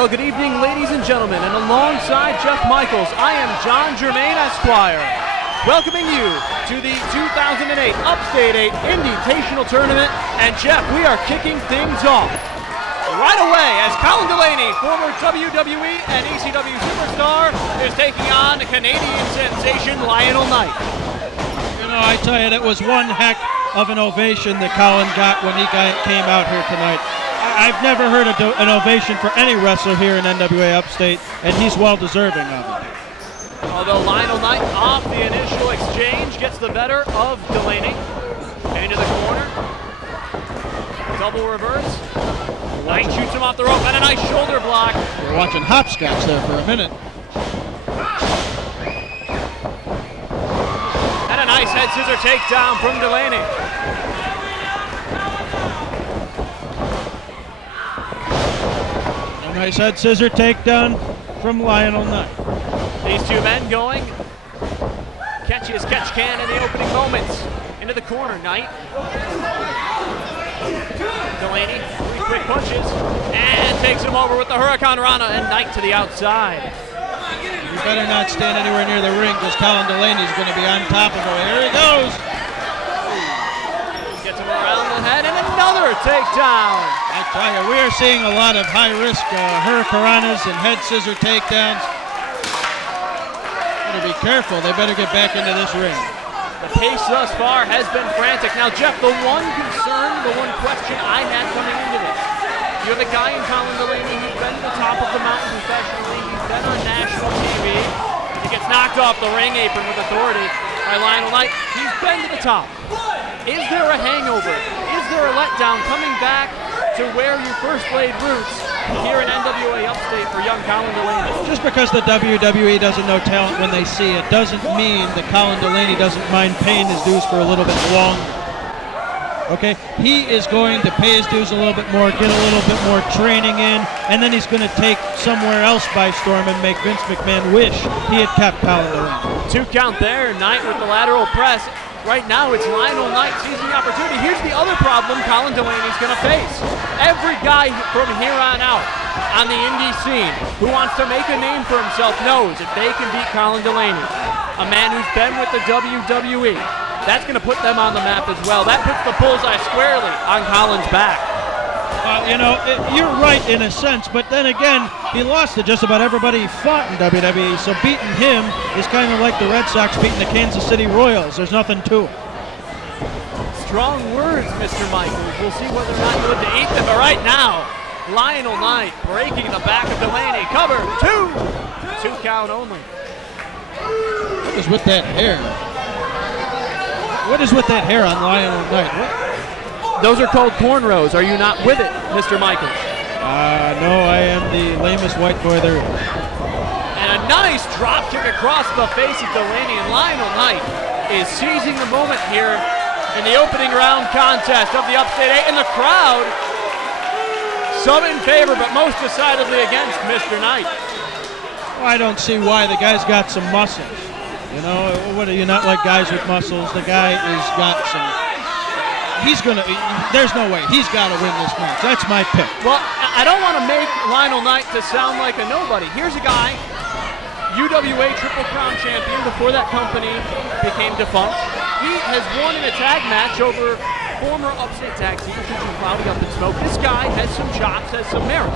Well, good evening, ladies and gentlemen, and alongside Jeff Michaels, I am John Germain Esquire, welcoming you to the 2008 Upstate 8 Indytational Tournament. And Jeff, we are kicking things off right away as Colin Delaney, former WWE and ECW superstar, is taking on Canadian sensation Lionel Knight. You know, I tell you, that was one heck of an ovation that Colin got when he came out here tonight. I've never heard an ovation for any wrestler here in NWA Upstate, and he's well deserving of it. Although Lionel Knight, off the initial exchange, gets the better of Delaney. Into the corner. Double reverse. Knight shoots him off the rope, and a nice shoulder block. We're watching hopscotch there for a minute. And a nice head scissor takedown from Delaney. Nice head scissor takedown from Lionel Knight. These two men going catch as catch can in the opening moments. Into the corner, Knight. Delaney, 3 quick punches, and takes him over with the Hurricane Rana, and Knight to the outside. You better not stand anywhere near the ring, because Colin Delaney's going to be on top of him. Here he goes. Gets him around the head, and another takedown. I tell you, we are seeing a lot of high-risk hurricanranas and head scissor takedowns. Better be careful. They better get back into this ring. The pace thus far has been frantic. Now, Jeff, the one concern, the one question I had coming into this, you have a guy in Colin Delaney who's been to the top of the mountain professionally. He's been on national TV. He gets knocked off the ring apron with authority by Lionel Knight. He's been to the top. Is there a hangover? Is there a letdown coming back to where you first laid roots here in NWA Upstate for young Colin Delaney? Just because the WWE doesn't know talent when they see it doesn't mean that Colin Delaney doesn't mind paying his dues for a little bit longer. Okay, he is going to pay his dues a little bit more, get a little bit more training in, and then he's going to take somewhere else by storm and make Vince McMahon wish he had kept Colin Delaney. 2 count there, Knight with the lateral press. Right now, it's Lionel Knight seizing the opportunity. Here's the other problem Colin Delaney's going to face. Every guy from here on out on the indie scene who wants to make a name for himself knows if they can beat Colin Delaney, a man who's been with the WWE, that's going to put them on the map as well. That puts the bullseye squarely on Colin's back. You know, you're right in a sense, but then again, he lost to just about everybody he fought in WWE, so beating him is kind of like the Red Sox beating the Kansas City Royals. There's nothing to it. Strong words, Mr. Michaels. We'll see whether or not you live to eat them, but right now, Lionel Knight breaking the back of Delaney. Cover, 2 count only. What is with that hair? What is with that hair on Lionel Knight? What? Those are called cornrows. Are you not with it, Mr. Michaels? No, I am the lamest white boy there. And a nice drop kick across the face of Delaney, and Lionel Knight is seizing the moment here in the opening round contest of the Upstate 8, and the crowd, some in favor, but most decidedly against Mr. Knight. Well, I don't see why. The guy's got some muscles. You know, what do you not like guys with muscles? The guy has got some. There's no way. He's got to win this match. That's my pick. Well, I don't want to make Lionel Knight to sound like a nobody. Here's a guy, UWA Triple Crown champion before that company became defunct. He has won in a tag match over former Upstate tag team, Cloudy Up in Smoke. This guy has some chops, has some merit.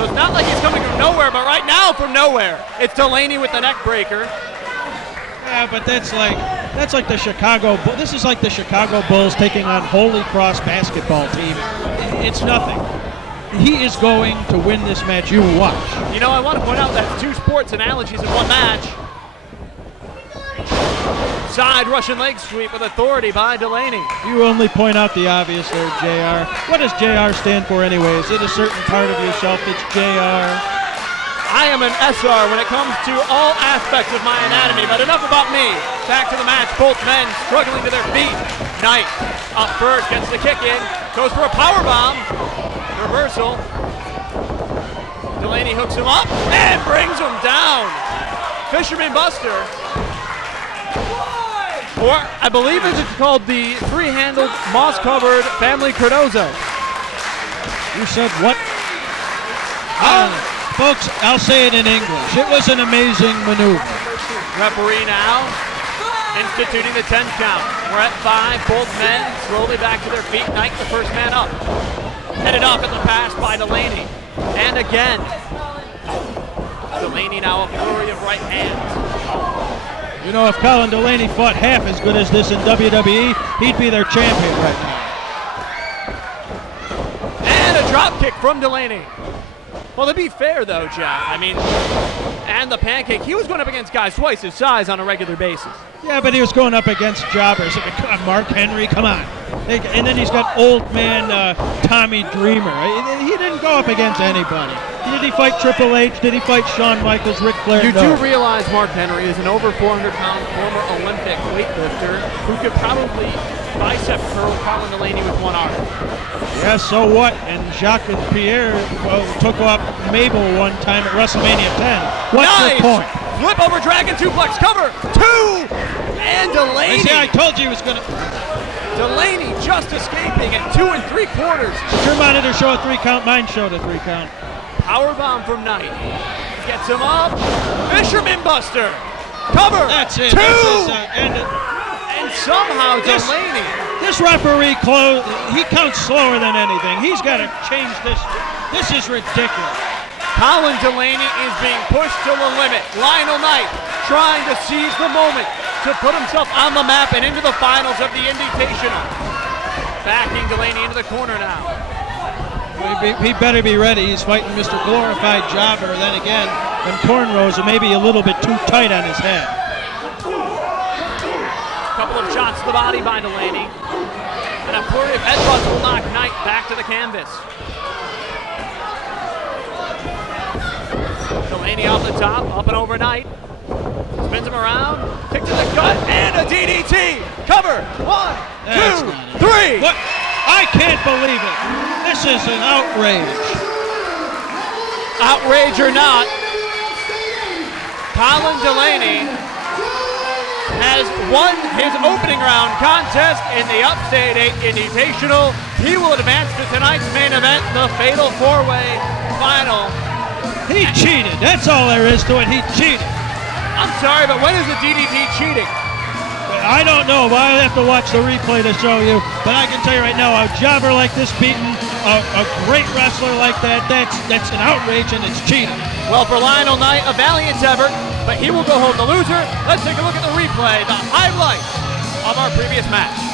So it's not like he's coming from nowhere, but right now from nowhere, it's Delaney with the neck breaker. Yeah, but that's like the Chicago. This is like the Chicago Bulls taking on Holy Cross basketball team. It's nothing. He is going to win this match. You watch. You know, I want to point out that 2 sports analogies in one match. Side Russian leg sweep with authority by Delaney. You only point out the obvious there, JR. What does JR stand for anyway? Is it a certain part of yourself that's JR? I am an SR when it comes to all aspects of my anatomy, but enough about me. Back to the match, both men struggling to their feet. Knight up first, gets the kick in, goes for a powerbomb. Reversal. Delaney hooks him up and brings him down. Fisherman Buster. Or I believe it's called the 3-handled, moss-covered family Cardozo. You said what? Folks, I'll say it in English. It was an amazing maneuver. Referee now instituting the 10 count. We're at 5. Both men slowly back to their feet. Knight, the first man up. Headed off in the pass by Delaney. And again. Delaney now a flurry of right hands. You know, if Colin Delaney fought half as good as this in WWE, he'd be their champion right now. And a drop kick from Delaney. Well, to be fair, though, Jeff, I mean, and the pancake, he was going up against guys twice his size on a regular basis. Yeah, but he was going up against jobbers. Mark Henry, come on. And then he's got old man Tommy Dreamer. He didn't go up against anybody. Did he fight Triple H? Did he fight Shawn Michaels, Ric Flair? You No. do realize Mark Henry is an over 400-pound former Olympic weightlifter who could probably bicep curl Colin Delaney with one arm. Yeah, so what? And Jacques Pierre took off Mabel one time at WrestleMania 10. What's Nice! your point? Flip over dragon suplex cover. 2! And Delaney. See, I told you he was going to. Delaney just escaping at 2 3/4. Your monitor show a 3 count, mine showed a 3 count. Powerbomb from Knight. Gets him up. Fisherman Buster. Cover. That's it. 2! And somehow Delaney. This referee, he counts slower than anything. He's got to change this. This is ridiculous. Colin Delaney is being pushed to the limit. Lionel Knight trying to seize the moment to put himself on the map and into the finals of the Indytational. Backing Delaney into the corner now. He better be ready. He's fighting Mr. Glorified Jobber. Then again, them cornrows are maybe a little bit too tight on his head. Couple of shots to the body by Delaney. And a flurry of headbutts will knock Knight back to the canvas. Delaney off the top, up and over Knight. Spins him around, kick to the gut, and a DDT! Cover! 1, 2, 3! What? I can't believe it. This is an outrage. Outrage or not, Colin Delaney has won his opening round contest in the Upstate 8 Invitational. He will advance to tonight's main event, the Fatal 4-Way Final. He cheated. That's all there is to it. He cheated. I'm sorry, but when is the DDT cheating? I don't know, but I'll have to watch the replay to show you. But I can tell you right now, a jobber like this beating a great wrestler like that, that's an outrage and it's cheating. Well, for Lionel Knight, a valiant effort, but he will go home the loser. Let's take a look at the replay, the highlights of our previous match.